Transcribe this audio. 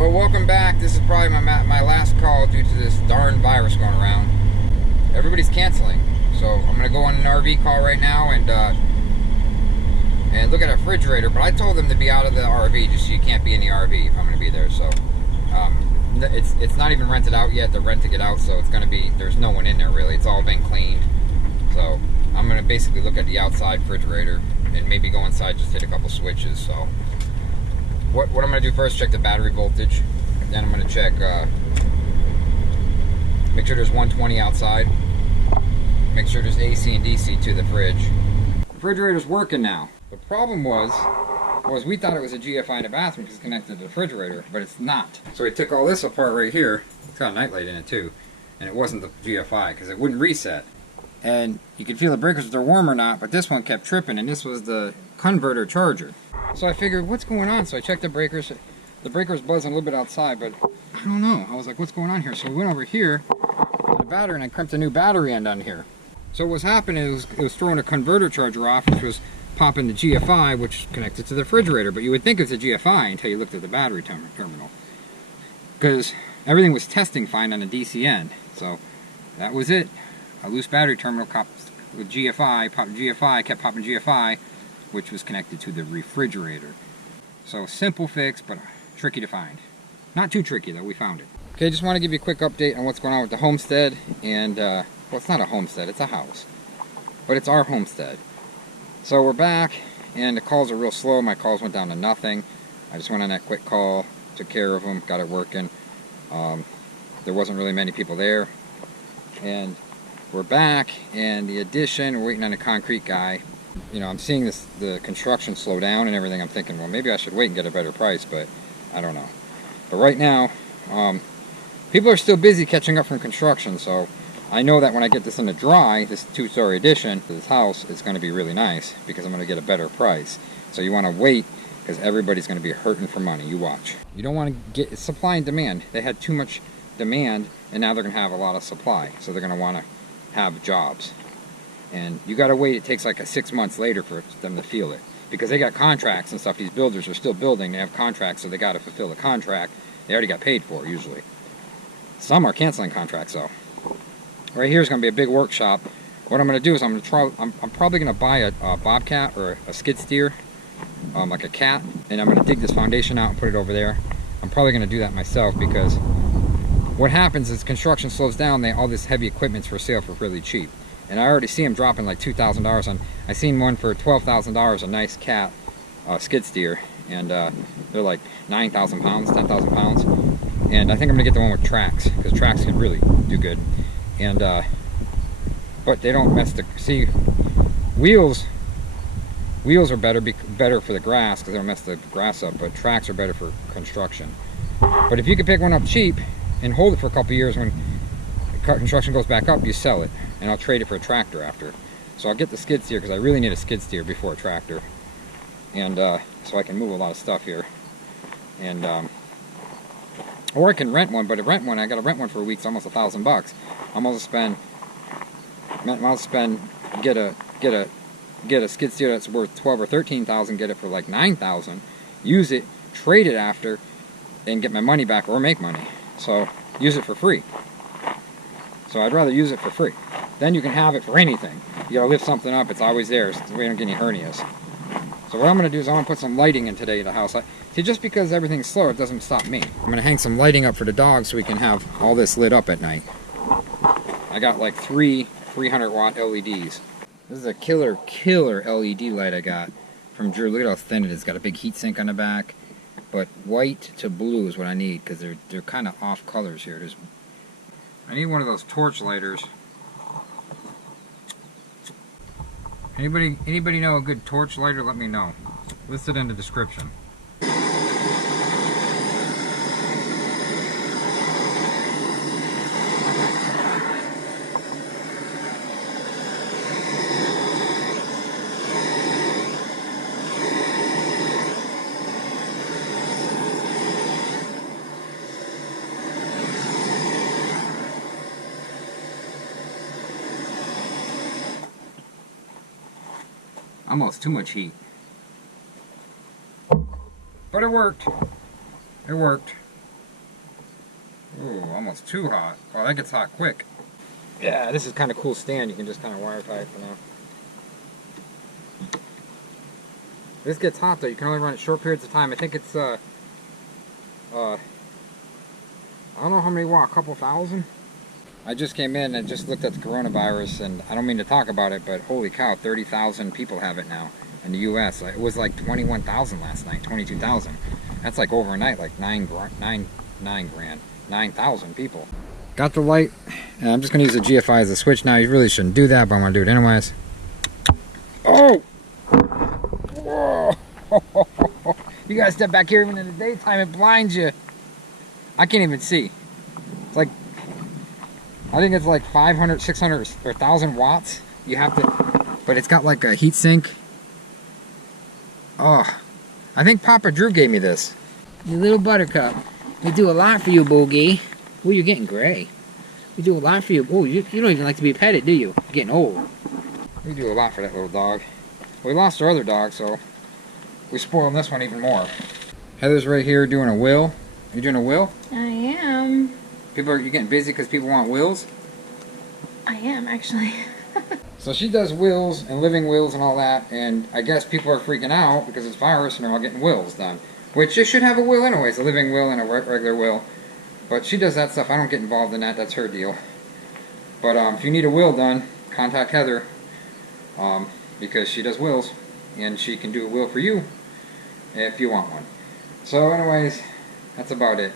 Well, welcome back. This is probably my last call due to this darn virus going around. Everybody's canceling, so I'm gonna go on an RV call right now and look at a refrigerator. But I told them to be out of the RV, just so you can't be in the RV if I'm gonna be there. So it's not even rented out yet. They're renting it out, so it's gonna be, there's no one in there really. It's all been cleaned. So I'm gonna basically look at the outside refrigerator and maybe go inside, just hit a couple switches. So what I'm gonna do first, check the battery voltage. Then I'm gonna check, make sure there's 120 outside. Make sure there's AC and DC to the fridge. The refrigerator's working now. The problem was we thought it was a GFI in the bathroom because it's connected to the refrigerator, but it's not. So we took all this apart right here. It's got a nightlight in it too. And it wasn't the GFI because it wouldn't reset. And you could feel the breakers if they're warm or not, but this one kept tripping, and this was the converter charger. So I figured, what's going on? So I checked the breakers. The breaker was buzzing a little bit outside, but I don't know. I was like, what's going on here? So we went over here to the battery, and I crimped a new battery end on here. So what was happening is it was throwing a converter charger off, which was popping the GFI, which connected to the refrigerator. But you would think it's a GFI until you looked at the battery terminal, because everything was testing fine on the DC end. So that was it. A loose battery terminal with GFI, popped GFI, kept popping GFI, which was connected to the refrigerator. So simple fix, but tricky to find. Not too tricky though, we found it. Okay, just want to give you a quick update on what's going on with the homestead. And, well, it's not a homestead, it's a house. But it's our homestead. So we're back, and the calls are real slow. My calls went down to nothing. I just went on that quick call, took care of them, got it working. There wasn't really many people there. And we're back, and the addition, we're waiting on a concrete guy. You know, I'm seeing the construction slow down and everything. I'm thinking, well, maybe I should wait and get a better price, but I don't know. But right now, people are still busy catching up from construction, so I know that when I get this in the dry, this two-story addition to this house, it's going to be really nice because I'm going to get a better price. So you want to wait because everybody's going to be hurting for money. You watch. You don't want to get supply and demand. They had too much demand, and now they're going to have a lot of supply, so they're going to want to have jobs. And you gotta wait. It takes like 6 months later for them to feel it, because they got contracts and stuff. These builders are still building. They have contracts, so they got to fulfill the contract. They already got paid for usually. Some are canceling contracts though. Right here is going to be a big workshop. What I'm going to do is I'm probably going to buy a bobcat or a skid steer, like a cat, and I'm going to dig this foundation out and put it over there. I'm probably going to do that myself, because what happens is construction slows down. All this heavy equipment's for sale for really cheap. And I already see them dropping like $2,000 on. I seen one for $12,000, a nice cat skid steer, and they're like 9,000 pounds, 10,000 pounds. And I think I'm gonna get the one with tracks, because tracks can really do good. And but they don't mess the wheels. Wheels are better for the grass because they don't mess the grass up. But tracks are better for construction. But if you could pick one up cheap and hold it for a couple years, when construction goes back up, you sell it, and I'll trade it for a tractor after. So I'll get the skid steer because I really need a skid steer before a tractor, and so I can move a lot of stuff here. And or I can rent one, but to rent one, I got to rent one for a week. It's almost $1,000. I'm gonna spend get a skid steer that's worth 12 or 13,000. Get it for like 9,000. Use it, trade it after, and get my money back or make money. So use it for free. So I'd rather use it for free. Then you can have it for anything. You gotta lift something up, it's always there, so we don't get any hernias. So what I'm gonna do is I'm gonna put some lighting in today in the house. See, just because everything's slow, it doesn't stop me. I'm gonna hang some lighting up for the dogs so we can have all this lit up at night. I got like 300-watt LEDs. This is a killer LED light I got from Drew. Look at how thin it is. It's got a big heat sink on the back. But white to blue is what I need, because they're kind of off colors here. I need one of those torch lighters. Anybody know a good torch lighter? Let me know. Listed in the description. Almost too much heat. But it worked. It worked. Ooh, almost too hot. Oh, that gets hot quick. Yeah, this is kind of cool stand. You can just kind of wire tie it for now. This gets hot though. You can only run it short periods of time. I think it's I don't know how many watt, a couple thousand. I just came in and just looked at the coronavirus, and I don't mean to talk about it, but holy cow, 30,000 people have it now in the U.S. It was like 21,000 last night, 22,000. That's like overnight, like 9,000 people. Got the light, and I'm just gonna use the GFI as a switch now. You really shouldn't do that, but I'm gonna do it anyways. Oh! Whoa! You gotta step back here even in the daytime, it blinds you. I can't even see. It's like, I think it's like 500, 600, or 1,000 watts. You have to, but it's got like a heat sink. Oh, I think Papa Drew gave me this. You little buttercup. We do a lot for you, Boogie. Oh, you're getting gray. We do a lot for you. Oh, you don't even like to be petted, do you? You're getting old. We do a lot for that little dog. We lost our other dog, so we spoiled this one even more. Heather's right here doing a will. Are you doing a will? I am. You getting busy because people want wills? I am, actually. So she does wills and living wills and all that, and I guess people are freaking out because it's virus and they're all getting wills done. Which you should have a will anyways, a living will and a regular will. But she does that stuff. I don't get involved in that. That's her deal. But if you need a will done, contact Heather. Because she does wills, and she can do a will for you if you want one. So anyways, that's about it.